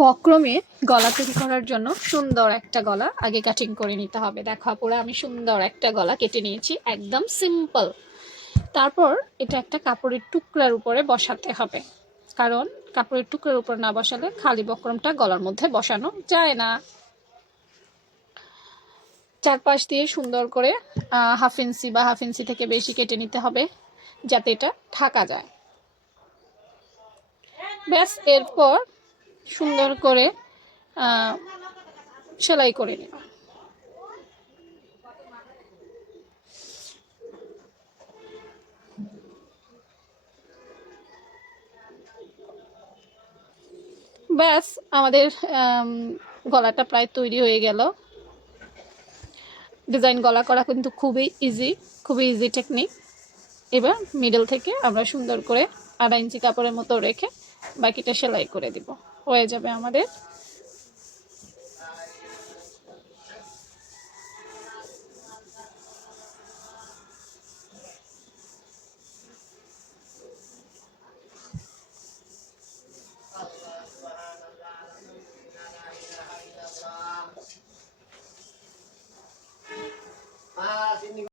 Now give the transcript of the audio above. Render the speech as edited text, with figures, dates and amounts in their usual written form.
বক্রমে গলা তৈরি করার জন্য সুন্দর একটা গলা আগে কাটিং করে নিতে হবে। দেখো আপুরা, আমি সুন্দর একটা গলা কেটে নিয়েছি, একদম সিম্পল। তারপর এটা একটা কাপড়ের টুকরার উপরে বসাতে হবে, কারণ কাপড়ের টুকরার উপর না বসালে খালি বক্রমটা গলার মধ্যে বসানো যায় না। চারপাশ দিয়ে সুন্দর করে 1/2 ইঞ্চি বা 1/2 ইঞ্চি থেকে বেশি কেটে নিতে হবে, যাতে এটা ঢাকা যায়। ব্যাস, এরপর সুন্দর করে সেলাই করে নিব। ব্যাস, আমাদের গলাটা প্রায় তৈরি হয়ে গেল। ডিজাইন গলা করা কিন্তু খুবই ইজি টেকনিক। এবার মিডল থেকে আমরা সুন্দর করে 1/2 ইঞ্চি কাপড়ের মতো রেখে বাকিটা সেলাই করে দিব, হয়ে যাবে আমাদের